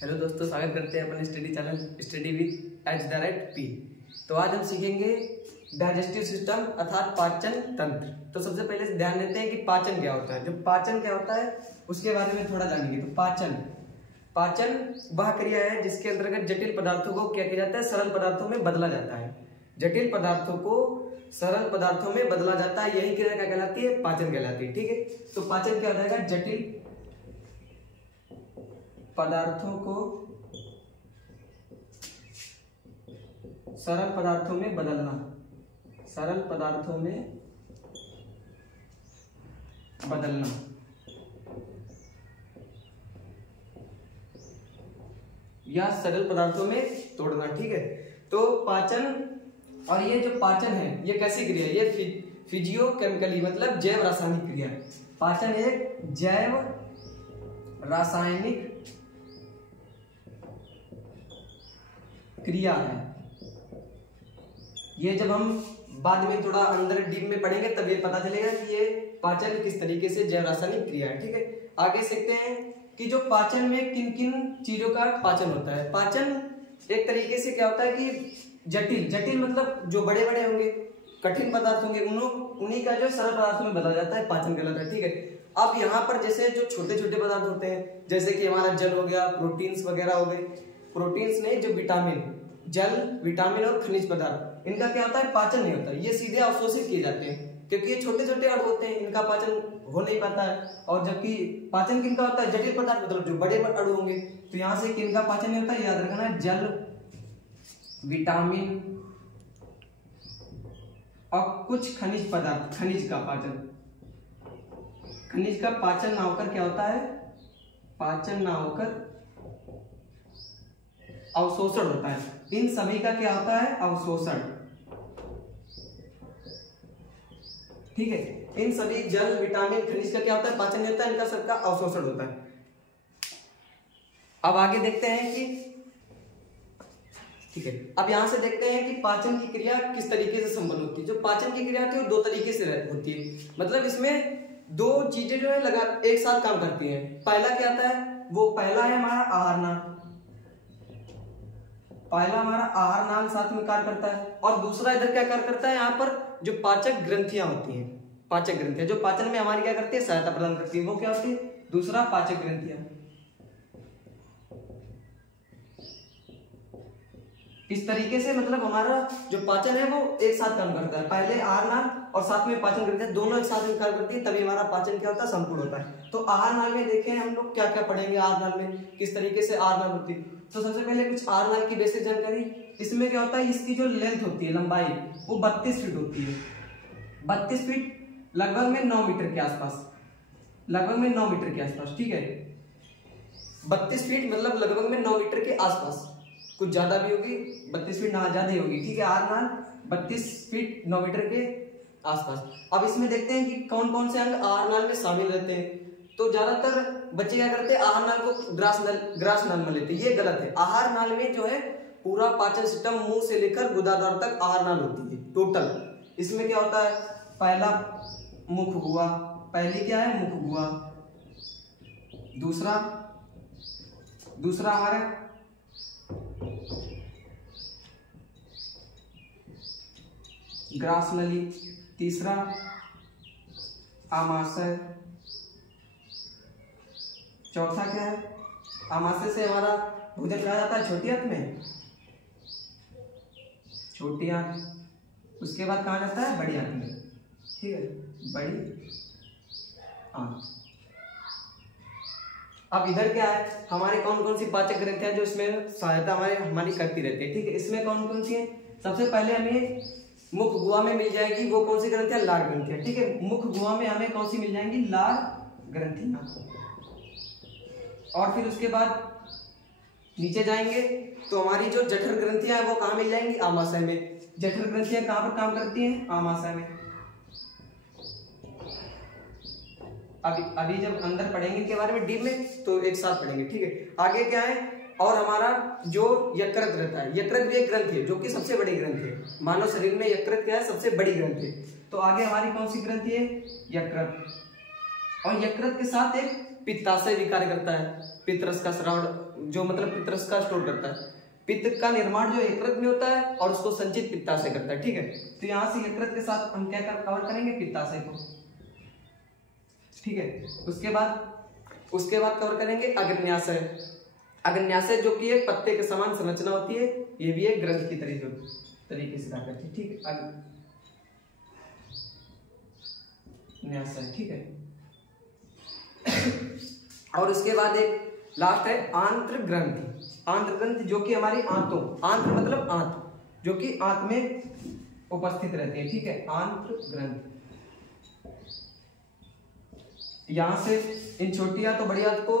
Hello दोस्तों, स्वागत करते हैं अपने study channel study with H the right P. तो आज हम सीखेंगे डाइजेस्टिव सिस्टम अर्थात पाचन तंत्र। तो सबसे पहले ध्यान देते हैं कि पाचन क्या होता है। जो पाचन क्या होता है उसके बारे में थोड़ा जानेंगे। तो पाचन वह क्रिया है जिसके अंतर्गत जटिल पदार्थों को क्या किया जाता है, सरल पदार्थों में बदला जाता है। जटिल पदार्थों को सरल पदार्थों में बदला जाता है, यही क्रिया क्या कहलाती है, पाचन कहलाती है। ठीक है, तो पाचन क्या हो जाएगा, जटिल पदार्थों को सरल पदार्थों में बदलना, सरल पदार्थों में बदलना। या सरल पदार्थों में तोड़ना। ठीक है, तो पाचन, और ये जो पाचन है ये कैसी क्रिया है, ये फिजियोकेमिकली मतलब जैव रासायनिक क्रिया है। पाचन एक जैव रासायनिक क्रिया है। ये जब हम बाद में थोड़ा अंदर डीप में पढ़ेंगे तब ये पता चलेगा कि ये पाचन किस तरीके से जैव रासायनिक क्रिया है। ठीक है, आगे सीखते हैं कि जो पाचन में किन किन चीजों का पाचन होता है। पाचन एक तरीके से क्या होता है कि जटिल मतलब जो बड़े बड़े होंगे, कठिन पदार्थ होंगे, उन्हीं का जो सरल पदार्थों में बदला जाता है, पाचन कहलाता है। ठीक है, अब यहाँ पर जैसे जो छोटे छोटे पदार्थ होते हैं, जैसे कि हमारा जल हो गया, प्रोटीन्स वगैरह हो गए, प्रोटीन्स नहीं, जो विटामिन, जल, विटामिन और खनिज पदार्थ, इनका क्या होता है, पाचन नहीं होता। ये सीधे अवशोषित किए जाते हैं क्योंकि ये छोटे छोटे अणु होते हैं, इनका पाचन हो नहीं पाता है। और जबकि पाचन किनका होता है, जटिल पदार्थ मतलब जो बड़े अणु होंगे। तो यहाँ से किनका पाचन नहीं होता है, याद रखना, जल, विटामिन और कुछ खनिज पदार्थ, खनिज का पाचन। खनिज का पाचन ना होकर क्या होता है, पाचन ना होकर अवशोषण होता है। इन सभी का क्या होता है, अवशोषण। ठीक है, इन सभी जल, विटामिन, खनिज का क्या होता है, पाचन नहीं होता है, इनका सबका अवशोषण होता है। अब आगे देखते हैं कि, ठीक है, अब यहां से देखते हैं कि पाचन की क्रिया किस तरीके से संपन्न होती है। जो पाचन की क्रिया होती है वो दो तरीके से होती है, मतलब इसमें दो चीजें जो है लगा एक साथ काम करती हैं। पहला क्या आता है, वो पहला है हमारा आहार नाल, पहला हमारा आहार नाल साथ में कार्य करता है। और दूसरा इधर क्या कार्य करता है, यहाँ पर जो पाचक ग्रंथियां होती हैं, पाचक ग्रंथियां जो पाचन में हमारी क्या करती है, सहायता प्रदान करती है, वो क्या होती है, दूसरा पाचक ग्रंथियां। इस तरीके से मतलब हमारा जो पाचन है वो एक साथ काम करता है, पहले आहार नाल और साथ में पाचन ग्रंथियां, दोनों एक साथ में कार्य करती है, तभी हमारा पाचन क्या होता है, संपूर्ण होता है। तो आहार नाल में देखें हम लोग क्या क्या पढ़ेंगे, आहार नाल में किस तरीके से आहार नाल होती है। तो सबसे पहले कुछ आहार नाल की बेसिक जानकारी। इसमें क्या होता है, इसकी जो लेंथ होती है, लंबाई, वो 32 फीट होती है। 32 फीट लगभग में 9 मीटर के आसपास, लगभग में 9 मीटर के आसपास। ठीक है, 32 फीट मतलब लगभग में 9 मीटर के आसपास, कुछ ज्यादा भी होगी, 32 फीट ना ज्यादा ही होगी। ठीक है, आहार नाल 32 फीट 9 मीटर के आसपास। अब इसमें देखते हैं कि कौन कौन से अंग आहार नाल में शामिल रहते हैं। तो ज्यादातर बच्चे क्या करते हैं, आहार नाल को ग्रास नाल में लेते हैं, ये गलत है। आहार नाल में जो है पूरा पाचन सिस्टम मुंह से लेकर गुदाद्वार तक आहार नाल होती है टोटल। इसमें क्या होता है, पहला मुख गुहा, पहली क्या है, मुख गुहा, दूसरा हमारा ग्रास नली, तीसरा आमाशय, चौथा क्या है, आमाशय से हमारा भोजन कहा जाता है छोटी आंत में, छोटी आंत। उसके बाद कहा जाता है बड़ी आंत में। ठीक है, बड़ी आंत। अब इधर क्या है, हमारे कौन कौन सी पाचक ग्रंथियां जो इसमें सहायता हमारी करती रहती है। ठीक है, इसमें कौन कौन सी है, सबसे पहले हमें मुख गुहा में मिल जाएगी, वो कौन सी ग्रंथियां, लार ग्रंथियां। ठीक है, मुख गुहा में हमें कौन सी मिल जाएंगी, लार ग्रंथियां। और फिर उसके बाद नीचे जाएंगे तो हमारी जो जठर ग्रंथियां हैं वो कहाँ मिल जाएंगी, आमाशय में। जठर ग्रंथियां कहाँ पर काम करती हैं, आमाशय में। अभी जब अंदर पढ़ेंगे इनके बारे में डीप में तो एक साथ पढ़ेंगे। ठीक है, आगे क्या है, और हमारा जो यकृत रहता है, यकृत भी एक ग्रंथि है जो कि सबसे बड़ी ग्रंथि है। मानव शरीर में यकृत क्या है, सबसे बड़ी ग्रंथि है। तो आगे हमारी कौन सी ग्रंथि है, यकृत। और यकृत के साथ एक पित्ताशय भी कार्य करता है, पित्तरस का स्राव जो मतलब पित्तरस का स्टोर करता है। पित्त का निर्माण जो यकृत में होता है और उसको संचित पित्ताशय करता है, ठीक है। तो यहाँ से यकृत के साथ हम क्या कवर करेंगे, पित्ताशय को, ठीक है। उसके बाद कवर करेंगे अग्न्याशय। अग्न्याशय जो कि एक पत्ते के समान संरचना होती है, ये भी एक ग्रंथ की तरीके से कार्य करती है, ठीक है। अग्न्याशय, ठीक है। और उसके बाद एक लास्ट है आंत्र ग्रंथि। आंत्र ग्रंथि जो कि हमारी आंतों, आंत्र मतलब आंत, जो कि आंत में उपस्थित रहती है, ठीक है। आंत्र ग्रंथि यहाँ से इन छोटी आंत तो बड़ी आंत को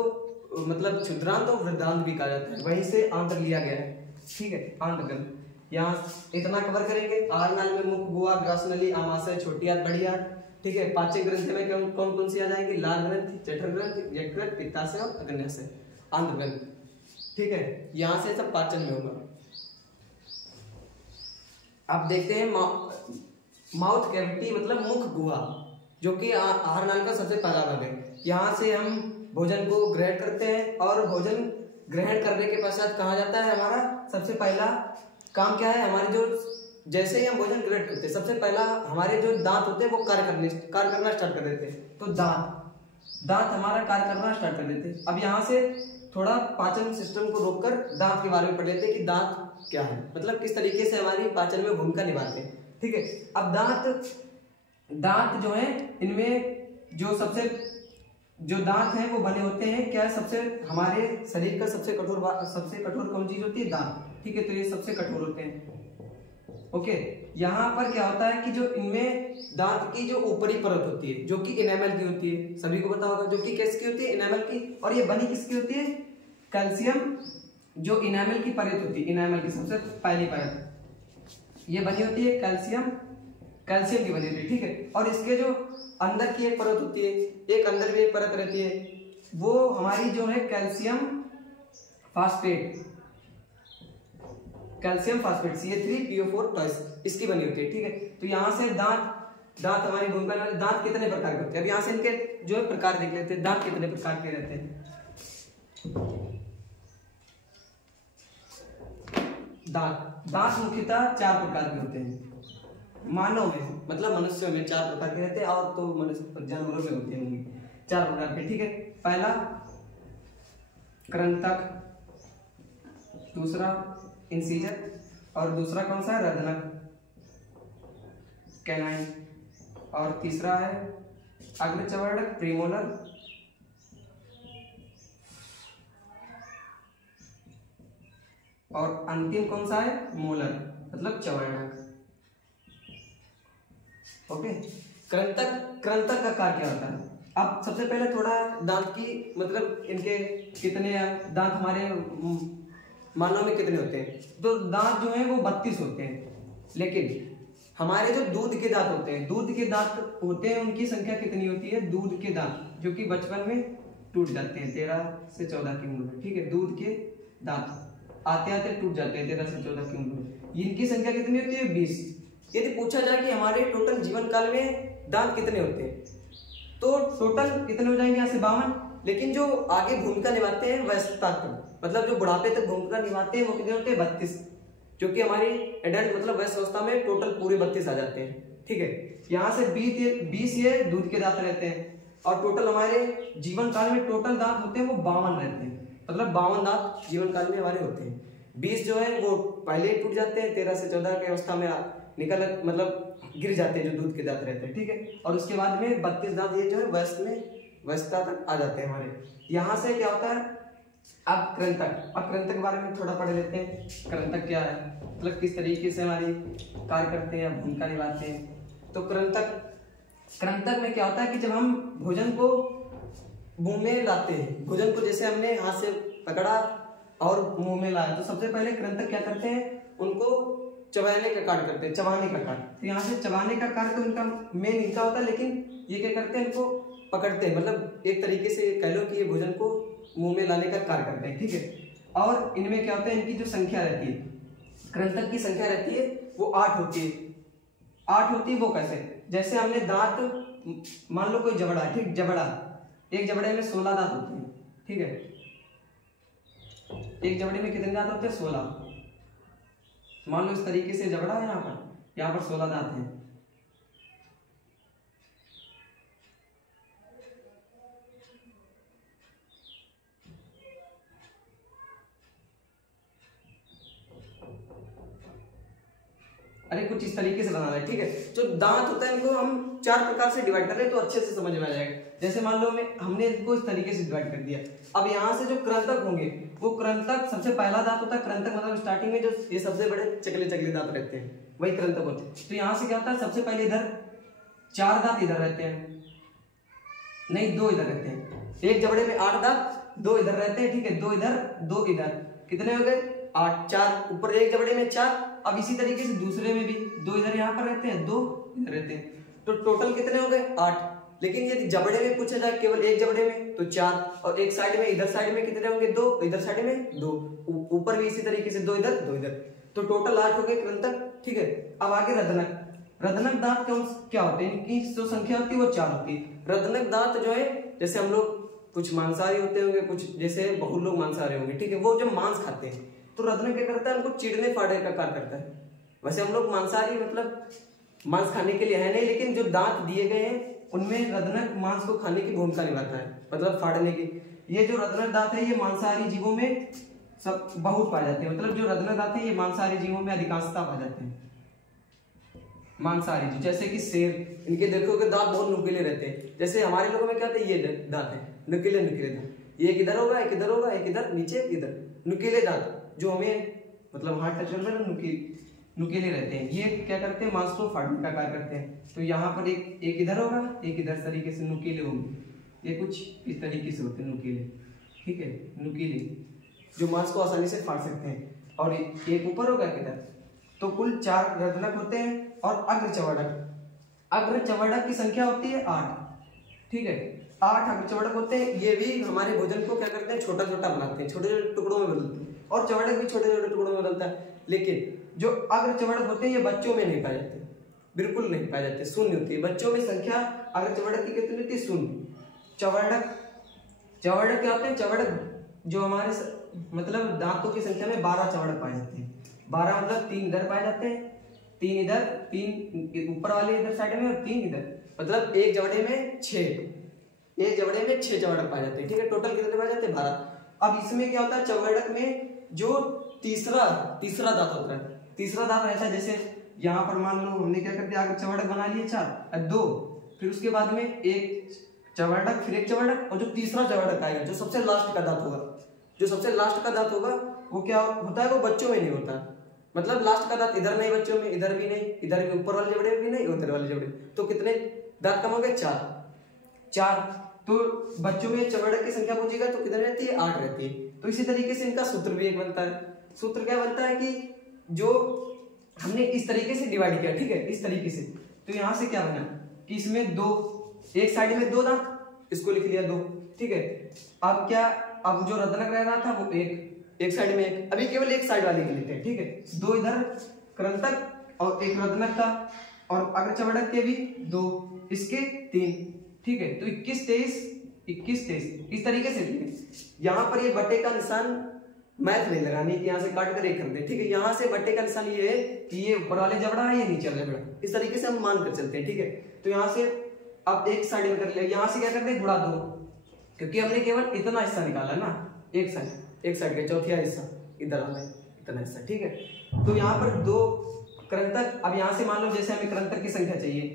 मतलब क्षुद्रांत और वृद्धांत भी कहा जाता है, वहीं से आंत्र लिया गया है, ठीक है। आंत्र ग्रंथि यहाँ इतना कवर करेंगे। आहार नाल में मुख, गुहा, ग्रासनली, आमाशय, छोटी आंत, बड़ी आंत, ठीक है। पाचन ग्रंथि में कौन कौन सी आ जाएंगी, लाल ग्रंथि, जठर ग्रंथि, यकृत, पित्ताशय और अग्न्याशय, आंत्र ग्रंथि, ठीक है। यहाँ से सब पाचन में होगा। अब देखते हैं माउथ कैविटी मतलब मुख गुहा, जो कि आहार नाल का सबसे पहला भाग है। यहाँ से हम भोजन को ग्रहण करते हैं और भोजन ग्रहण करने के पश्चात कहा जाता है हमारा सबसे पहला काम क्या है, हमारे जो जैसे ही हम भोजन ग्रहण करते हैं सबसे पहला हमारे जो दांत होते हैं वो कार्य करना स्टार्ट कर देते हैं। तो दांत हमारा कार्य करना स्टार्ट कर देते हैं। अब यहाँ से थोड़ा पाचन सिस्टम को रोककर दांत के बारे में पढ़ लेते हैं कि दांत क्या है, मतलब किस तरीके से हमारी पाचन में भूमिका निभाते हैं, ठीक है। अब दांत जो है, इनमें जो दांत हैं वो बने होते हैं क्या, सबसे हमारे शरीर का सबसे कठोर कौन चीज होती है, दांत, ठीक है। तो ये सबसे कठोर होते हैं, ओके। यहाँ पर क्या होता है कि जो इनमें दांत की जो ऊपरी परत होती है जो कि इनेमल की होती है, सभी को पता होगा, जो कि किसकी होती है, इनेमल की। और ये बनी किसकी होती है, कैल्शियम, जो इनेमल की परत होती है, इनेमल की सबसे पहली परत ये बनी होती है कैल्शियम की बनी होती है, ठीक है। और इसके जो अंदर की एक परत होती है, एक अंदर भी एक परत रहती है, वो हमारी जो है कैल्शियम फास्फेट CH3PO4 इसकी बनी होती है, ठीक है। तो यहाँ से दांत हमारी भूमिका, दांत कितने प्रकार के होते हैं, अब यहाँ से इनके जो है प्रकार देख लेते हैं, दांत कितने प्रकार के रहते हैं। दांत मुख्यतः 4 प्रकार के होते हैं। मानव में मतलब मनुष्यों में 4 प्रकार के रहते हैं, और तो मनुष्य जानवरों में होते हैं 4 प्रकार के, ठीक है। पहला कृंतक, दूसरा इंसिजर, और दूसरा कौन सा है, रदनक, कैनाइन, और तीसरा है अग्रचवर्णक, प्रीमोलर, और अंतिम कौन सा है, मोलर मतलब चवर्णक, ओके। कृंतक का कार्य क्या होता है। अब सबसे पहले थोड़ा दांत की मतलब इनके कितने दांत हमारे मानव में कितने होते हैं, तो दांत जो है वो 32 होते हैं। लेकिन हमारे जो दूध के दांत होते हैं उनकी संख्या कितनी होती है, दूध के दांत जो कि बचपन में टूट जाते हैं 13 से 14 की उम्र में, ठीक है। दूध के दांत आते टूट जाते हैं 13 से 14 की उम्र में, इनकी संख्या कितनी होती है, 20। यदि पूछा जाए कि हमारे टोटल जीवन काल में दांत कितने होते हैं, तो टोटल कितने हो जाएंगे, यहाँ से 52। लेकिन जो आगे भूमिका निभाते हैं वयस्कता तक, मतलब जो बुढ़ापे तक भूमिका निभाते हैं वो कितने होते हैं, 32, जो कि हमारी एडल्ट मतलब वयस्क अवस्था में टोटल पूरे 32 आ जाते हैं, ठीक है। यहाँ से 20 ये दूध के दांत रहते हैं, और टोटल हमारे जीवन काल में टोटल दांत होते हैं वो 52 रहते हैं, मतलब 52 दांत जीवन काल में हमारे होते हैं। 20 जो है वो पहले टूट जाते हैं 13 से 14 की अवस्था में निकल मतलब गिर जाते हैं, जो दूध के दांत रहते हैं, ठीक है। और उसके बाद में 32 दांत ये जो है वयस्कता तक आ जाते हैं हमारे। यहाँ से क्या होता है, अब कृंतक के बारे में थोड़ा पढ़ लेते हैं। कृंतक क्या है, मतलब किस तरीके से हमारी कार्य करते हैं, भूमिका निभाते हैं। तो कृंतक में क्या होता है कि जब हम भोजन को मुंह में लाते हैं, भोजन को जैसे हमने हाथ से पकड़ा और मुंह में लाया, तो सबसे पहले कृंतक क्या करते हैं, उनको चबाने का कार्य करते हैं, चबाने का कार्य। तो यहाँ से चबाने का कार्य तो इनका मेन इनका होता है, लेकिन ये क्या करते हैं, इनको पकड़ते हैं, मतलब एक तरीके से कह लो कि ये भोजन को मुंह में लाने का कार्य करते हैं, ठीक है। और इनमें क्या होता है, इनकी जो संख्या रहती है, कृंतक की संख्या रहती है वो 8 होती है। 8 होती है वो कैसे, जैसे हमने दांत मान लो कोई जबड़ा, ठीक, एक जबड़े में 16 दांत होते हैं, ठीक है। एक जबड़े में कितने दांत होते हैं? 16। मान लो इस तरीके से जबड़ा है, यहाँ पर 16 दांत हैं। अरे कुछ इस तरीके से बनाना है, ठीक है। जो दांत होता है इनको हम 4 प्रकार से डिवाइड कर रहे हैं, तो अच्छे से समझ में आ जाएगा। जैसे मान लो हमने इनको इस तरीके से डिवाइड कर दिया। अब यहाँ से जो कृंतक होंगे, वो कृंतक सबसे पहला दांत होता है कृंतक, मतलब स्टार्टिंग में जो ये सबसे बड़े चकले चकले दांत रहते हैं वही कृंतक होते हैं। तो यहाँ से क्या होता है, सबसे पहले इधर 4 दांत इधर रहते हैं, नहीं 2 इधर रहते हैं। एक जबड़े में 8 दांत, 2 इधर रहते हैं, ठीक है। 2 इधर 2 इधर, कितने हो गए? 8। 4 ऊपर एक जबड़े में 4। अब इसी तरीके से दूसरे में भी 2 इधर यहाँ पर रहते हैं, 2 इधर रहते हैं, तो टोटल कितने हो गए? 8। लेकिन यदि जबड़े में पूछा जाए केवल एक जबड़े में तो 4, और एक साइड में, इधर साइड में कितने होंगे? 2, इधर साइड में 2, ऊपर भी इसी तरीके से 2 इधर 2 इधर, तो टोटल 8 हो गए कृंतक, ठीक है। अब आगे रदनक। रदनक दांत क्या होते हैं? इनकी जो संख्या होती है वो 4 होती है। रदनक दांत जो है, जैसे हम लोग कुछ मांसाहारी होते होंगे, कुछ जैसे बहुत लोग मांसाहारी होंगे, ठीक है, वो जब मांस खाते हैं तो रदनक क्या करता है? उनको चिड़ने फाड़ने का कार्य करता है। वैसे हम लोग मांसाहारी मतलब मांस खाने के लिए है नहीं, लेकिन जो दांत दिए गए हैं उनमें रदनक मांस को खाने की भूमिका निभाता है, मतलब फाड़ने की। ये जो रदनक दांत है ये मांसाहारी जीवों में सब बहुत पाए जाते हैं, मतलब जो रदनक दांत है ये मांसाहारी जीवों में अधिकांशता पाए जाते हैं। मांसाहारी जीव जैसे कि शेर, इनके देखोगे दांत बहुत नुकीले रहते हैं। जैसे हमारे लोगों में क्या होता है, ये दांत है नुकीले नुकीले दांत, ये एक इधर होगा, एक इधर होगा, एक इधर नीचे इधर, नुकीले दांत जो हमें मतलब हाथ टच करना नुकीले रहते हैं। ये क्या करते हैं? मांस को फाड़ने का कार्य करते हैं। तो यहाँ पर एक इधर होगा, एक इधर तरीके से नुकीले होंगे। ये कुछ इस तरीके से होते हैं नुकीले, ठीक है, नुकीले जो मांस को आसानी से फाड़ सकते हैं। और एक ऊपर होगा, एक इधर। तो कुल 4 रदनक होते हैं। और अग्र चवड़क की संख्या होती है 8, ठीक है। 8 अग्र चवड़क होते हैं। ये भी हमारे भोजन को क्या करते हैं? छोटा छोटा बनाते हैं, छोटे छोटे टुकड़ों में बदलते हैं। और चवड़क भी छोटे छोटे टुकड़ों में बदलता है। लेकिन जो अग्र चवड़क होते हैं ये बच्चों में नहीं पाए जाते, बिल्कुल नहीं पाए जाते, शून्य होती है। बच्चों में संख्या अग्र चवड़क की कितनी होती है? 0। चवड़क क्या होते हैं? चवड़क जो हमारे मतलब दांतों की संख्या में 12 चवड़क पाए जाते हैं। 12 मतलब 3 इधर पाए जाते हैं, 3 इधर, 3 ऊपर वाले इधर साइड में और 3 इधर, मतलब एक जबड़े में 6, एक जबड़े में 6 चवड़क पाए जाते हैं, ठीक है। टोटल कितने पाए जाते हैं? 12। अब इसमें क्या होता है? चवड़क में जो तीसरा दांत होता है, तीसरा दांत रहता है। जैसे यहाँ पर मान लो हमने क्या कर दिया, आगे चवड़क बना लिए 4, 2, फिर उसके बाद में एक चवड़क, फिर एक चवड़क, और जो तीसरा चवड़क आएगा जो सबसे लास्ट का दांत होगा, जो सबसे लास्ट का दांत होगा वो क्या होता है? वो बच्चों में नहीं होता, मतलब लास्ट का दांत इधर नहीं बच्चों में, इधर भी नहीं, इधर भी ऊपर वाले जबड़े भी नहीं, उधर वाले जबड़े। तो कितने दांत कम हो गए? 4। तो बच्चों में चवड़क की संख्या पूछेगा तो कितनी रहती है? 8 रहती है। तो इसी तरीके से इनका सूत्र भी एक बनता है। सूत्र क्या बनता है कि जो हमने इस तरीके से डिवाइड किया, ठीक है, इस तरीके से, तो यहां से क्या बना कि इसमें 2, एक साइड में 2 दांत, इसको लिख लिया 2, ठीक है। अब क्या, अब जो रदनक रह रहा था वो एक साइड में 1, अभी केवल एक साइड वाले के लेते हैं, ठीक है। 2 इधर कृंतक और 1 रदनक का, और अग्र चवड़क के भी 2, इसके 3, ठीक है। तो 21, 23 इस तरीके से। यहाँ पर ये बटे का निशान मैथ नहीं लगानी कि यहाँ से काट कर एक कर दे, ठीक है। यहाँ से बटे का निशान ये है कि ये ऊपर वाले जबड़ा है, ये नीचे वाले जबड़ा, इस तरीके से हम मान कर चलते हैं, ठीक है। तो यहाँ से अब एक साइड में कर लिया, यहाँ से क्या करते हैं? गुणा 2, क्योंकि हमने केवल इतना हिस्सा निकाला ना, एक साइड का चौथा हिस्सा इधर आना है, इतना हिस्सा, ठीक है। तो यहाँ पर 2 कृंतक, अब यहाँ से मान लो जैसे हमें कृंतक की संख्या चाहिए,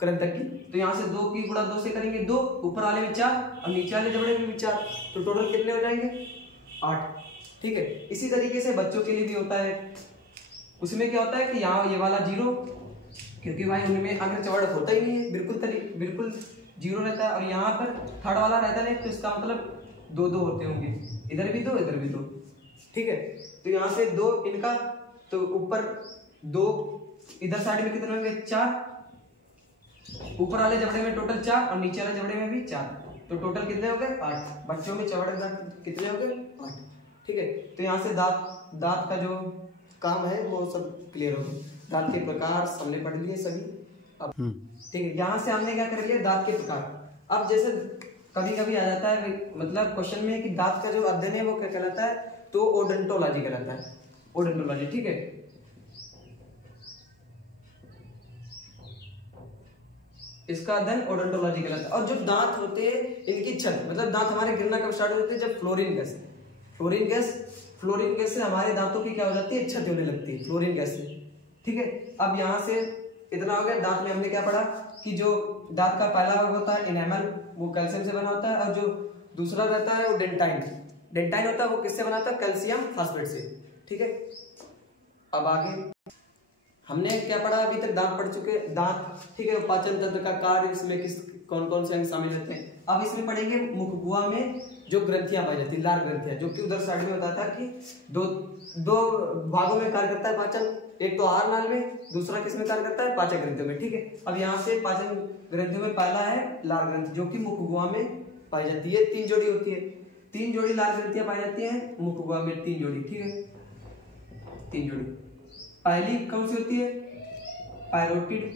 कृंतक की, तो यहाँ से 2 की गुणा 2 से करेंगे 2, ऊपर वाले में 4 और नीचे वाले जबड़े में भी 4, तो टोटल कितने हो जाएंगे? 8, ठीक है। इसी तरीके से बच्चों के लिए भी होता है। उसमें क्या होता है कि यहाँ ये वाला 0, क्योंकि भाई उनमें अग्र चवड़क होता ही नहीं है, बिल्कुल 0 रहता है। और यहाँ पर थर्ड वाला रहता है, तो इसका मतलब 2 होते होंगे, इधर भी 2, इधर भी 2, ठीक है। तो यहाँ से 2 इनका, तो ऊपर 2, इधर साइड में कितने होंगे? 4, ऊपर वाले जबड़े में टोटल 4 और नीचे वाले जबड़े में भी 4, तो टोटल कितने हो गए? 8। बच्चों में चवड़क दांत कितने हो गए? 8, ठीक है। तो यहाँ से दांत का जो काम है वो सब क्लियर हो गया। दांत के प्रकार हमने पढ़ लिए सभी। अब ठीक है, यहाँ से हमने क्या कर लिया? दांत के प्रकार। अब जैसे कभी कभी आ जाता है मतलब क्वेश्चन में कि दांत का जो अध्ययन है वो क्या कहलाता है, तो ओडोंटोलॉजी कहलाता है, ओडोंटोलॉजी। ठीक है, इसका अध्ययन ओडोंटोलॉजी कहलाता है। और जो दांत होते हैं इनकी छत, मतलब दांत हमारे गिरना कब स्टार्ट हो जाते हैं, जब फ्लोरीन गैस से हमारे दांतों की क्या हो जाती है, छत होने लगती है फ्लोरीन गैस से। ठीक है, अब यहाँ से इतना हो गया। दांत में हमने क्या पढ़ा कि जो दांत का पहला भाग होता है इनेमल, वो कैल्शियम से बना होता है, और जो दूसरा रहता है वो डेंटाइन होता है, वो किससे बना होता है, कैल्शियम फास्फेट से। ठीक है, अब आगे हमने क्या पढ़ा, अभी तक दांत पढ़ चुके, दांत। ठीक है, पाचन तंत्र का कार्य, इसमें किस कौन कौन से अंग शामिल रहते हैं। अब इसमें पढ़ेंगे मुखगुहा में जो ग्रंथियां पाई जाती है, लार ग्रंथियां, जो कि उधर साइड में बताया था कि दो भागों में कार्य करता है पाचन, एक तो आहार नाल में, दूसरा किस में कार्य करता है, पाचन ग्रंथियों में। ठीक है, अब यहाँ से पाचन ग्रंथियों में पहला है लार ग्रंथि, जो कि मुखगुहा में पाई जाती है, 3 जोड़ी होती है, 3 जोड़ी लार ग्रंथियां पाई जाती है मुखगुहा में, 3 जोड़ी। ठीक है, 3 जोड़ी। पहली कौन सी होती है, पैरोटिड,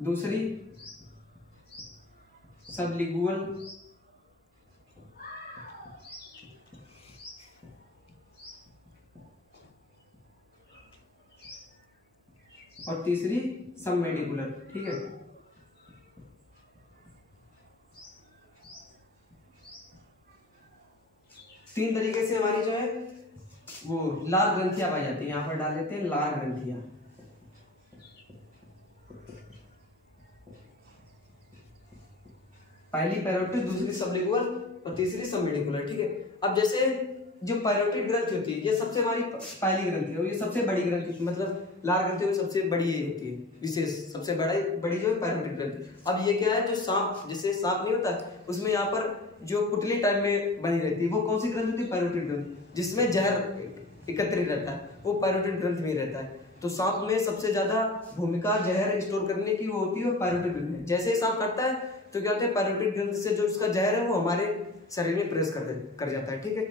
दूसरी सबलिंगुअल, और तीसरी सबमेंडिबुलर। ठीक है, तीन तरीके से हमारी जो है वो लार ग्रंथियां पाई जाती है। यहां पर डाल देते हैं लार ग्रंथियां। पहली पैरोटिड, दूसरी सबलिंगुअल और तीसरी सबमेंडिबुलर। ठीक है, अब जैसे जो पैरोटिड ग्रंथि होती है ये सबसे हमारी पहली ग्रंथि है, और ये सबसे बड़ी ग्रंथि, मतलब लार ग्रंथियों में सबसे बड़ी ये होती है, विशेष सबसे बड़ी जो है पैरोटिड ग्रंथि। अब ये क्या है, जो सांप, जैसे सांप नहीं होता उसमें यहाँ पर जो पुतली टाइप में बनी रहती है, वो कौन सी ग्रंथि होती है, पैरोटिड ग्रंथि, जिसमें जहर एकत्रित रहता है, वो पैरोटिड ग्रंथि में रहता है। तो सांप में सबसे ज्यादा भूमिका जहर स्टोर करने की वो होती है पैरोटिड ग्रंथि। जैसे ही सांप काटता है तो क्या होता है, पैरोटिड ग्रंथि से जो उसका जहर है वो हमारे शरीर में प्रवेश कर जाता है। ठीक है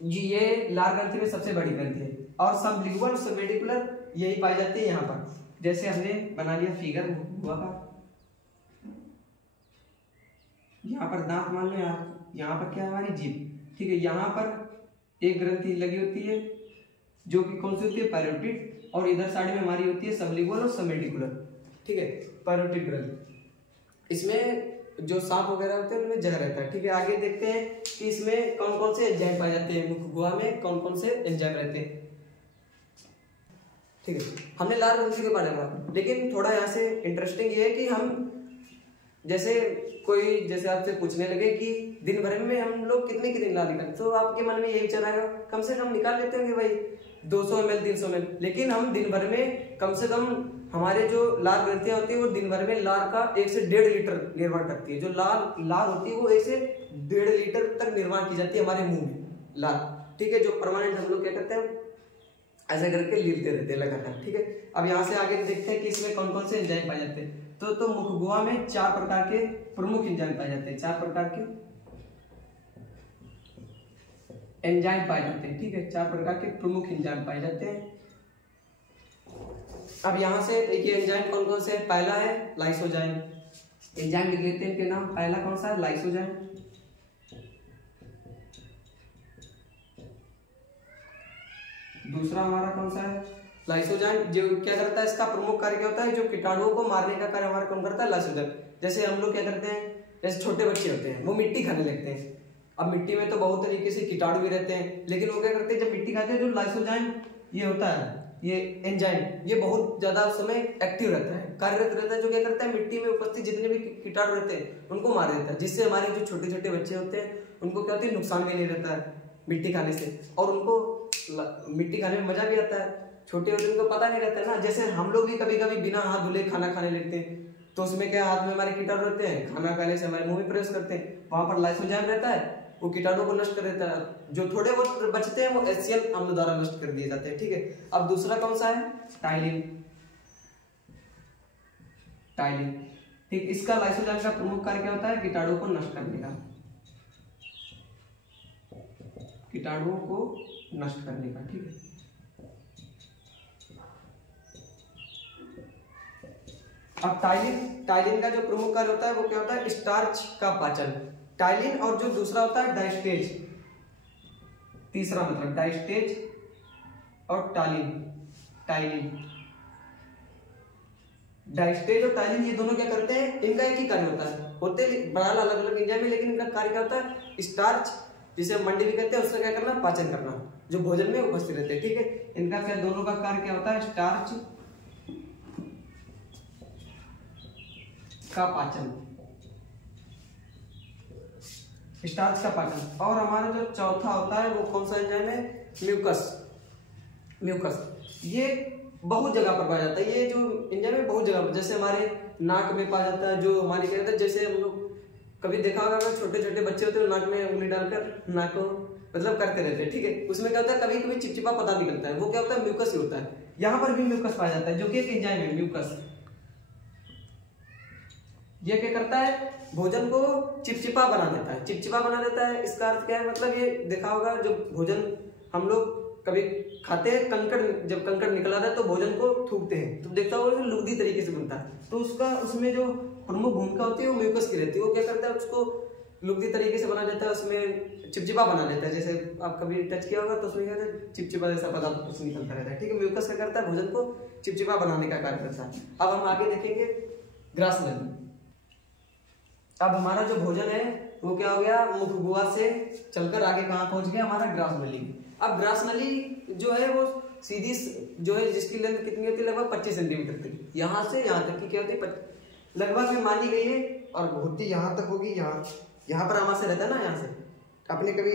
जी, ये लार ग्रंथि में सबसे बड़ी ग्रंथि है। और सबलिंगुअल, सबमेंडिबुलर यही पाई जाती है यहाँ पर। जैसे हमने बना लिया फिगर हुआ का, यहाँ पर दांत मान लो, यहाँ पर क्या है, हमारी जीभ। ठीक है, यहाँ पर एक ग्रंथि लगी होती है जो कि कौन सी होती है, पैरोटिड, और इधर साइड में हमारी होती है सबलिंगुअल और सबमेंडिबुलर। ठीक है, पैरोटिड ग्रंथि, इसमें जो सांप वगैरह होते हैं उनमें जहर रहता है। ठीक है, आगे देखते हैं कि इसमें कौन कौन से एंजाइम पाए जाते हैं, मुखगुहा में कौन कौन से एंजाइम रहते हैं। ठीक है, हमने लार ग्रंथि के बारे में, लेकिन थोड़ा यहाँ से इंटरेस्टिंग ये है कि हम जैसे जैसे आपसे पूछने लगे कि दिन भर में हम लोग कितनी लार निकालते, तो आपके मन में यही चल रहा है कम से कम निकाल लेते होंगे भाई 200 ml 300 ml, लेकिन हम दिन भर में कम से कम हमारे जो लार ग्रंथियां होती है वो दिन भर में लार का 1 से 1.5 लीटर निर्माण करती है। जो लार होती है वो 1 से 1.5 लीटर तक निर्माण की जाती है हमारे मुंह में लार। ठीक है, जो परमानेंट हम लोग क्या करते हैं, ऐसा करके लीलते रहते हैं लगातार। ठीक है, अब यहाँ से आगे देखते हैं कि इसमें कौन कौन से एंजाइम पाए जाते हैं। तो मुखगुहा में 4 प्रकार के प्रमुख एंजाइम पाए जाते हैं, 4 प्रकार के एंजाइम पाए जाते हैं। ठीक है, 4 प्रकार के प्रमुख एंजाइम पाए जाते हैं। अब यहाँ से देखिए एंजाइम कौन कौन से है। पहला है लाइसोजाइम, एंजाइम लिख लेते हैं इनके नाम। पहला कौन सा है, लाइसोजाइम। दूसरा हमारा कौन सा है, लाइसोजाइम, जो क्या करता है, इसका प्रमुख कार्य क्या होता है, जो कीटाणुओं को मारने का कार्य हमारा कौन करता है, लाइसोजाइम। जैसे हम लोग क्या करते हैं, जैसे छोटे बच्चे होते हैं वो मिट्टी खाने लगते हैं। अब मिट्टी में तो बहुत तरीके से कीटाणु भी रहते हैं, लेकिन वो क्या करते हैं, जब मिट्टी खाते हैं, जो लाइसोजाइम ये होता है, ये एंजाइम ये बहुत ज्यादा उस समय एक्टिव रहता है, कार्यरत रहता है, जो क्या करता है, मिट्टी में उपस्थित जितने भी कीटाणु रहते हैं उनको मार देता है, जिससे हमारे जो छोटे छोटे बच्चे होते हैं उनको क्या होता है, नुकसान भी नहीं रहता है मिट्टी खाने से, और उनको मिट्टी खाने में मजा भी आता है। छोटे होते उनको पता नहीं रहता है ना, जैसे हम लोग भी कभी कभी बिना हाथ धुले खाना खाने लगते हैं, तो उसमें क्या हाथ में हमारे कीटाणु रहते हैं, खाना खाने से हमारे मुंह में प्रवेश करते हैं, वहां पर लाइसोजाइम रहता है, वो कीटाणु को नष्ट कर देता है। जो थोड़े बहुत बचते हैं वो एचसीएल अम्ल द्वारा नष्ट कर दिए जाते हैं। ठीक है, अब दूसरा कौन सा है, टाइलिन। ठीक, इसका लाइसोजाइम का प्रमुख कार्य क्या होता है, कीटाणुओं को नष्ट करने का, कीटाणुओं को नष्ट करने का। ठीक है, अब टाइलिन का जो प्रमुख कार्य होता है वो क्या होता है, स्टार्च का पाचन। टाइलिन और जो दूसरा होता है डायस्टेज, तीसरा मतलब डायस्टेज और टाइलिन डायस्टेज और टाइलिन ये दोनों क्या करते हैं, इनका एक ही कार्य होता है, होते बड़ा अलग अलग एंजाइम में, लेकिन इनका कार्य क्या होता है, स्टार्च जिसे हम मंडी भी कहते हैं उसका क्या करना, पाचन करना, जो भोजन में उपस्थित रहते हैं। ठीक है, इनका क्या दोनों का कार्य क्या होता है, स्टार्च का पाचन, स्टार्च का पाचन। और हमारा जो चौथा होता है वो कौन सा एंजाइम है, म्यूकस। ये बहुत जगह पर पाया जाता है, ये जो एंजाइम है बहुत जगह पर, जैसे हमारे नाक में पाया जाता है, जो हमारी क्या कहते हैं, जैसे हम लोग कभी देखा होगा अगर छोटे छोटे बच्चे होते हैं नाक में उंगली डालकर नाक को मतलब करते रहते हैं। ठीक है, उसमें क्या होता है, कभी कभी चिपचिपा पता निकलता है, वो क्या होता है, म्यूकस ही होता है। यहाँ पर भी म्यूकस पाया जाता है जो कि एक एंजाइम है म्यूकस। ये क्या करता है, भोजन को चिपचिपा बना देता है, चिपचिपा बना देता है। इसका अर्थ क्या है, मतलब ये देखा होगा जो भोजन हम लोग कभी खाते हैं, जब कंकड़ निकला था तो भोजन को थूकते हैं, तो देखता होगा लुगदी तरीके से बनता है, तो उसमें जो प्रमुख भूमिका होती है वो म्यूकस की रहती है। वो क्या करता है, उसको लुगदी तरीके से बना देता है, उसमें चिपचिपा बना देता है। जैसे आप कभी टच किया होगा तो उसमें क्या है, चिपचिपा जैसा पदार्थ कुछ निकलता रहता है। ठीक है, म्यूकस क्या करता है, भोजन को चिपचिपा बनाने का कार्य करता है। अब हम आगे देखेंगे ग्रास नली। अब हमारा जो भोजन है वो क्या हो गया, मुख गुहा से चलकर आगे कहाँ पहुंच गया, हमारा ग्रास नली। अब ग्रास नली जो है वो सीधी जो है, जिसकी लेंथ कितनी होती है, लगभग 25 सेंटीमीटर तक, यहाँ से यहाँ तक की क्या होती है, लगभग में मानी गई है, और होती यहाँ तक होगी, यहाँ पर आमाशय रहता है ना, यहाँ से आपने कभी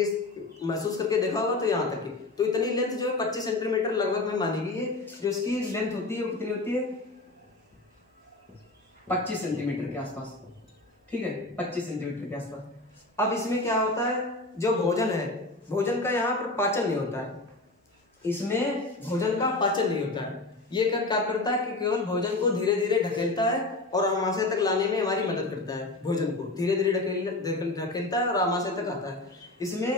महसूस करके देखा होगा तो यहाँ तक की, तो इतनी लेंथ जो है 25 सेंटीमीटर लगभग में मानी गई है। जो इसकी लेंथ होती है वो कितनी होती है, 25 सेंटीमीटर के आसपास। ठीक है, 25 सेंटीमीटर के आसपास। अब इसमें क्या होता है, जो भोजन है, भोजन का यहाँ पर पाचन नहीं होता है, इसमें भोजन का पाचन नहीं होता है। ये क्या करता है कि केवल भोजन को धीरे धीरे ढकेलता है और आमाशय तक लाने में हमारी मदद करता है। भोजन को धीरे धीरे ढकेलता है और आमाशय तक आता है। इसमें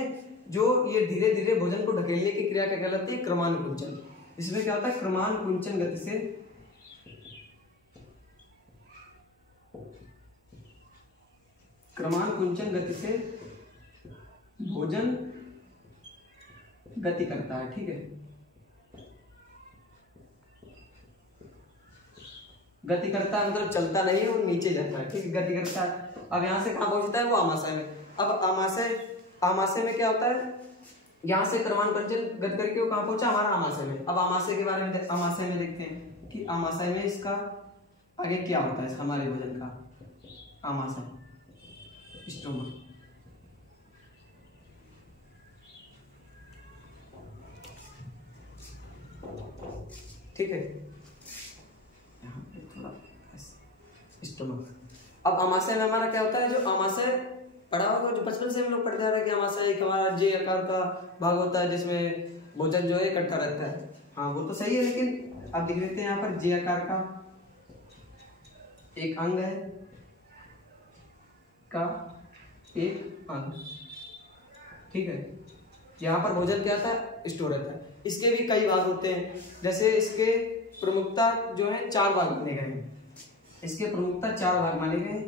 जो ये धीरे धीरे भोजन को ढकेलने की क्रिया क्या कहलाती है, क्रमानुकुंचन। इसमें क्या होता है, क्रमानुकुंचन गति से भोजन गति करता है। ठीक है, गति करता है मतलब चलता नहीं है और नीचे जाता है। ठीक है, गति करता है। अब यहाँ से कहाँ पहुंचता है, वो आमाशय में। अब आमाशय में क्या होता है, यहाँ से क्रमानुकुंचन गति करके वो कहाँ पहुंचा, हमारा आमाशय में। अब आमाशय के बारे में आमाशय में देखते हैं कि आमाशय में इसका आगे क्या होता है, हमारे भोजन का आमाशय, स्टोमा। ठीक है, यहाँ पे थोड़ा स्टोमक। अब आमाशय में हमारा क्या होता है, जो आमाशय पढ़ा होगा, जो बचपन से हम लोग पढ़ते आ रहे हैं कि आमाशय एक हमारा जे आकार का भाग होता है जिसमें भोजन जो है इकट्ठा रहता है। हाँ वो तो सही है, लेकिन अब देख लेते हैं यहाँ पर जे आकार का एक अंग है, का एक अंग। ठीक है, यहाँ पर भोजन क्या था, स्टोर रहता है। इसके भी कई भाग होते हैं, जैसे इसके प्रमुखता जो है 4 भाग माने गए हैं। इसके प्रमुखता 4 भाग माने गए,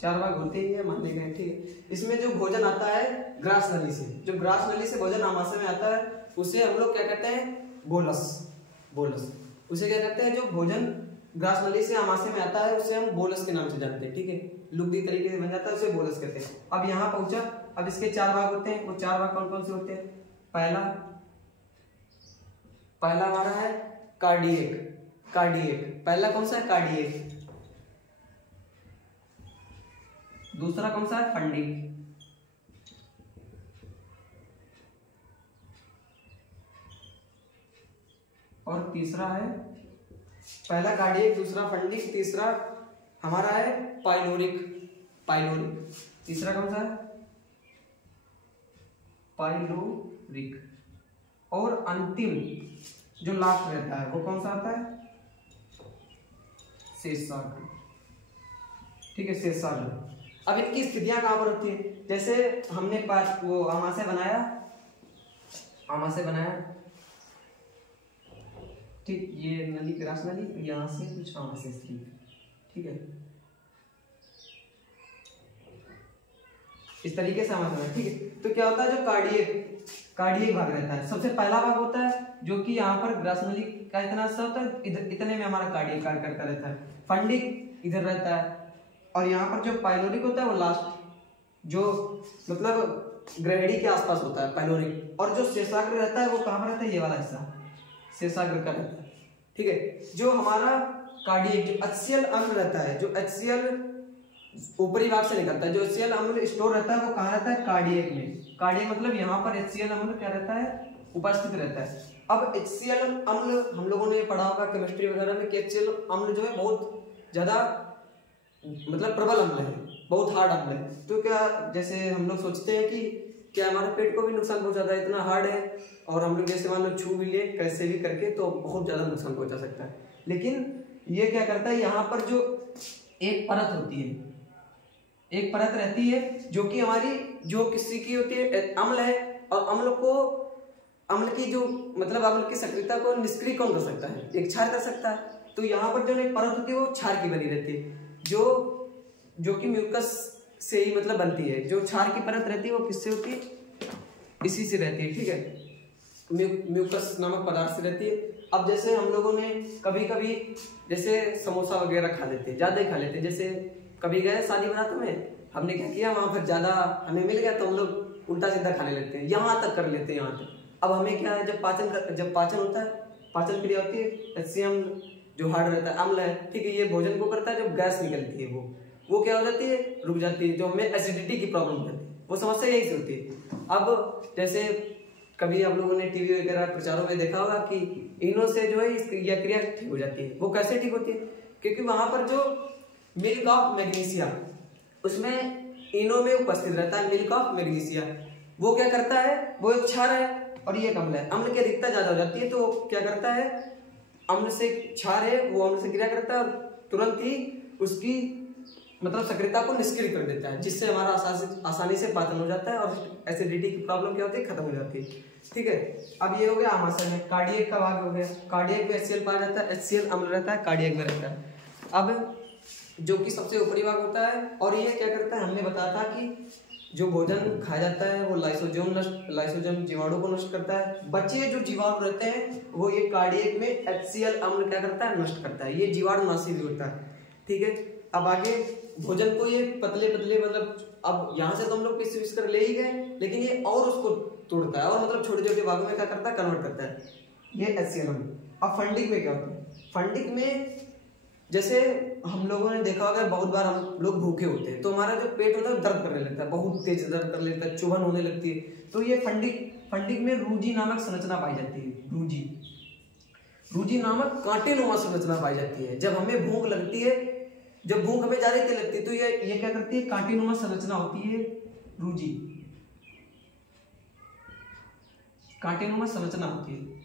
4 भाग होते ही है माने गए। ठीक है, इसमें जो भोजन आता है ग्रास नली से, जो ग्रास नली से भोजन आमाशय में आता है उसे हम लोग क्या कहते हैं, बोलस। उसे क्या कहते हैं, जो भोजन ग्रास नली से आमाशय में आता है उसे हम बोलस के नाम से जानते हैं। ठीक है, लुगदी तरीके से बन जाता है, उसे बोलस कहते हैं। अब यहाँ पहुंचा, अब इसके 4 भाग होते हैं। वो 4 भाग कौन कौन से होते हैं, पहला हमारा है कार्डियक। पहला कौन सा है, कार्डियक। दूसरा कौन सा है, फंडिक। और तीसरा है, पहला कार्डियक, दूसरा फंडिक, तीसरा हमारा है पाइलोरिक। तीसरा कौन सा है, पाइलोरिक। और अंतिम जो लास्ट रहता है वो कौन सा आता है, शेषाग्र। ठीक है, शेषाग्र। अब इनकी स्थितियां कहां पर होती है, जैसे हमने वो आमाशय बनाया। ठीक, ये नली ग्रास नली, यहाँ से कुछ आमाशय स्थिति। ठीक है, इस तरीके से हमारा, ठीक है। तो क्या होता है, जो कार्डियक भाग रहता है, सबसे पहला भाग होता है जो कि यहाँ पर ग्रासनली का इतना सा होता है, इतने में हमारा कार्डियक कार्य करता रहता है। फंडिक इधर रहता है, और यहाँ पर जो पाइलोरिक होता है वो लास्ट, जो मतलब ग्रहणी के आसपास होता है पाइलोरिक। और जो शेषाग्र रहता है वो कहाँ पर रहता है, ये वाला हिस्सा शेषाग्र का रहता है, ठीक है। जो हमारा कार्डियक जो एक्सियल अम्ल रहता है, जो एक्सियल ऊपरी भाग से निकलता है, जो एचसीएल अम्ल स्टोर रहता है वो कहाँ रहता है, कार्डियक में। कार्डियक मतलब यहाँ पर एचसीएल अम्ल क्या रहता है, उपस्थित रहता है। अब एचसीएल अम्ल हम लोगों ने पढ़ा होगा केमिस्ट्री वगैरह में कि एचसीएल अम्ल जो है बहुत ज्यादा मतलब प्रबल अम्ल है, बहुत हार्ड अम्ल है। तो क्या जैसे हम लोग सोचते हैं कि क्या हमारे पेट को भी नुकसान पहुंचाता है, इतना हार्ड है, और हम लोग जैसे मान लो छू भी लिए कैसे भी करके तो बहुत ज्यादा नुकसान पहुंचा सकता है। लेकिन ये क्या करता है, यहाँ पर जो एक परत होती है, एक परत रहती है जो कि हमारी जो किसी की होती है अम्ल है, और अम्ल की जो मतलब अम्ल की सक्रियता को निष्क्रिय कौन कर सकता है, एक क्षार कर सकता है। तो यहाँ पर जो एक परत होती है वो क्षार की बनी रहती है, जो कि म्यूकस से ही मतलब बनती है। जो क्षार की परत रहती है वो किससे होती है, इसी से रहती है, ठीक है, म्यूकस नामक पदार्थ से रहती है। अब जैसे हम लोगों ने कभी कभी जैसे समोसा वगैरह खा लेते हैं, ज्यादा ही खा लेते हैं, जैसे कभी गए शादी बारात में, हमने क्या किया वहां पर ज्यादा हमें मिल गया तो हम लोग उल्टा सीधा खाने लगते हैं, यहाँ तक कर लेते हैं, यहाँ तक। अब हमें क्या है, जब पाचन होता है, पाचन क्रिया होती है, एचसीएल जो हार्ड रहता है अम्ल है, ठीक है, ये भोजन को करता है, जब गैस निकलती है वो क्या हो जाती है, रुक जाती है, जो हमें एसिडिटी की प्रॉब्लम होती है, वो समस्या यही से होती है। अब जैसे कभी आप लोगों ने टीवी वगैरह प्रचारों में देखा होगा कि इनो से जो है यह क्रिया ठीक हो जाती है। वो कैसे ठीक होती है, क्योंकि वहां पर जो मिल्क ऑफ मैग्नीशिया, उसमें इनो में उपस्थित रहता है मिल्क ऑफ मैग्नीशिया। वो क्या करता है, वो एक क्षार है और ये एक अम्ल है, अम्ल की अधिकता ज्यादा हो जाती है तो क्या करता है, अम्ल से क्षार है वो अम्ल से क्रिया करता है और तुरंत ही उसकी मतलब सक्रियता को निष्क्रिय कर देता है, जिससे हमारा आसानी से पाचन हो जाता है और एसिडिटी की प्रॉब्लम क्या होती है, खत्म हो जाती है, ठीक है। अब ये हो गया आमाशय में, कार्डियक का भाग हो गया। कार्डियक में एचसीएल पाया जाता है, एचसीएल अम्ल रहता है, कार्डियक में रहता है। अब जो कि सबसे ऊपरी भाग होता है, और ये क्या करता है, हमने बताया था कि जो भोजन खाया जाता है वो लाइसोजोम जीवाणु को नष्ट करता है। बचे जो जीवाणु रहते हैं वो ये कार्डियक में एचसीएल अम्ल क्या करता है, नष्ट करता है, ये जीवाणु नाशी भी होता है, ठीक है। अब आगे भोजन को ये पतले मतलब अब यहाँ से तो हम लोग पीस कर ले ही गए, लेकिन ये और उसको तोड़ता है और मतलब छोटे छोटे भागों में क्या करता है, कन्वर्ट करता है, ये एचसीएल अम्ल। अब फंडिक में क्या होता है, फंडिक में जैसे हम लोगों ने देखा होगा बहुत बार हम लोग भूखे होते हैं तो हमारा जो पेट होता है दर्द करने लगता है, बहुत तेज दर्द कर लेता है, चुभन होने लगती है। तो ये फंडिक में रूजी नामक संरचना पाई जाती है, रूजी नामक कांटेनुमा संरचना पाई जाती है। जब हमें भूख लगती है, जब भूख हमें ज्यादा तेज लगती है तो ये क्या करती है, कांटेनुमा संरचना होती है, रूजी कांटेनुमा संरचना होती है।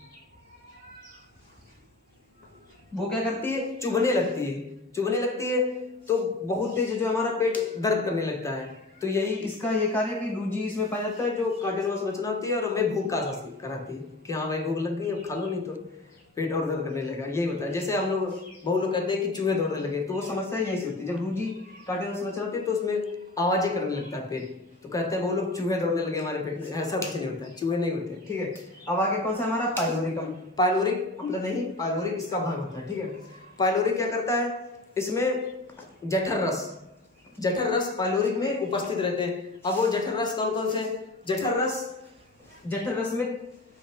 वो क्या करती है, चुभने लगती है तो बहुत तेज जो हमारा पेट दर्द करने लगता है। तो यही इसका ये कार्य है कि रूजी इसमें पाया जाता है, जो कांटेनुमा संरचना होती है और हमें भूख का एहसास कराती है कि हाँ भाई भूख लग गई, अब खा लो नहीं तो पेट और दर्द करने लगेगा, यही होता है। जैसे हम लोग बहुत लोग कहते हैं कि चूहे दौड़ने लगे, तो वो समस्या यही से होती है, जब रूजी कांटेनुमा संरचना होती है तो उसमें आवाजें करने लगता है पेट, तो कहते हैं बहुत लोग चूहे दौड़ने लगे हमारे पेट में, ऐसा कुछ नहीं होता है, चूहे नहीं होते, ठीक है। अब आगे कौन सा हमारा पाइलोरिक अम्ल नहीं, पाइलोरिक इसका भाग होता है, ठीक है। पाइलोरिक क्या करता है, इसमें जठर रस पाइलोरिक में उपस्थित रहते हैं। अब वो जठर रस कौन से, जठर रस में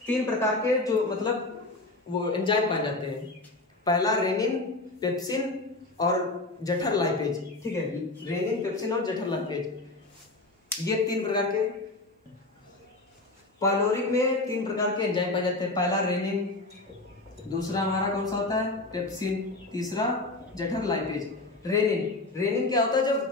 3 प्रकार के जो मतलब वो एंजाइम पाए जाते हैं। पहला रेनिन, पेप्सिन और जठर लाइपेज, ठीक है, रेनिन, पेप्सिन और जठर लाइपेज, ये 3 प्रकार के पाइलोरिक में 3 प्रकार के एंजाइम पाए जाते हैं। पहला रेनिन, दूसरा हमारा कौन सा होता है, पेप्सिन, तीसरा जठर लाइपेज। रेनिन क्या होता है, जब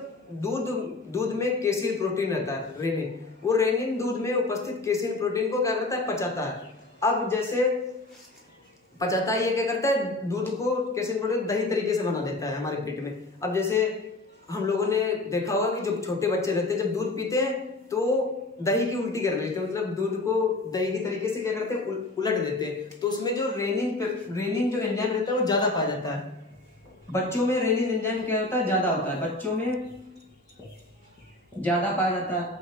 दूध में केसीन प्रोटीन रहता है, वो रेनिन दूध में उपस्थित केसीन प्रोटीन को क्या करता है, पचाता है। अब जैसे पचाता है, ये क्या करता है, दूध को केसीन प्रोटीन दही तरीके से बना देता है हमारे पेट में। अब जैसे हम लोगों ने देखा होगा कि जो छोटे बच्चे रहते हैं जब दूध पीते हैं तो दही की उल्टी कर लेते हैं, मतलब दूध को दही की तरीके से क्या करते हैं, उलट देते हैं। तो उसमें जो रेनिन जो एंजाइम रहता है वो ज्यादा पाया जाता है, बच्चों में रेनिन एंजाइम क्या होता है, ज्यादा होता है, बच्चों में ज्यादा पाया जाता है।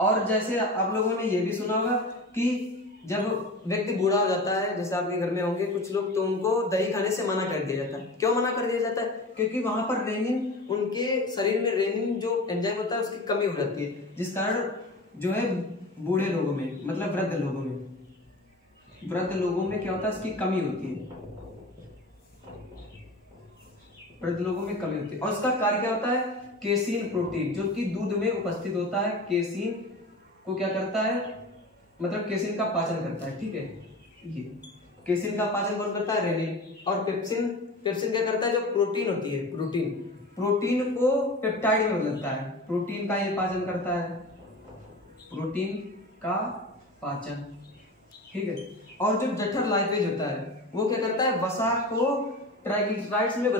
और जैसे आप लोगों ने ये भी सुना होगा कि जब व्यक्ति बूढ़ा हो जाता है, जैसे आपके घर में होंगे कुछ लोग, तो उनको दही खाने से मना कर दिया जाता है। क्यों मना कर दिया जाता है? क्योंकि वहां पर रेनिन, उनके शरीर में रेनिन जो एंजाइम होता है उसकी कमी हो जाती है, जिस कारण जो है बूढ़े लोगों में, मतलब वृद्ध लोगों में क्या होता है, इसकी कमी होती है, वृद्ध लोगों में कमी होती है। और उसका कार्य क्या होता है, केसीन प्रोटीन जो कि दूध में उपस्थित होता है, केसीन को क्या करता है, मतलब केसीन का पाचन करता है। ठीक है, ये केसीन का पाचन कौन करता है, रेनिन। और पेप्सिन क्या करता है, जो प्रोटीन होती है, प्रोटीन को पेप्टाइड में बदलता है, प्रोटीन का ये पाचन करता है, प्रोटीन का पाचन। ठीक है। और जो जठर लाइपेज होता है वो क्या करता है, वसा को ट्राइग्लिसराइड्स में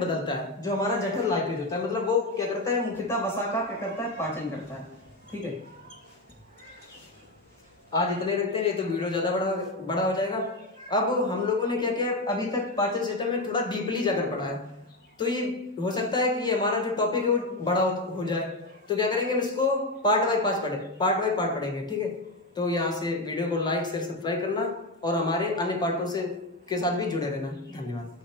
बदलता है, जो हमारा जठर लाइपेज होता है, मतलब वो क्या करता है, मुख्यतः वसा का क्या करता है, पाचन करता है। ठीक है, आज इतने रखते हैं, तो वीडियो ज्यादा बड़ा हो जाएगा। अब हम लोगों ने क्या किया, अभी तक पाचन सिस्टम में थोड़ा डीपली जाकर पढ़ा है, तो ये हो सकता है कि हमारा जो टॉपिक है वो बड़ा हो जाए, तो क्या करेंगे, हम इसको पार्ट बाय पार्ट पढ़ेंगे। ठीक है, तो यहाँ से वीडियो को लाइक शेयर सब्सक्राइब करना और हमारे अन्य पार्टों से के साथ भी जुड़े रहना। धन्यवाद।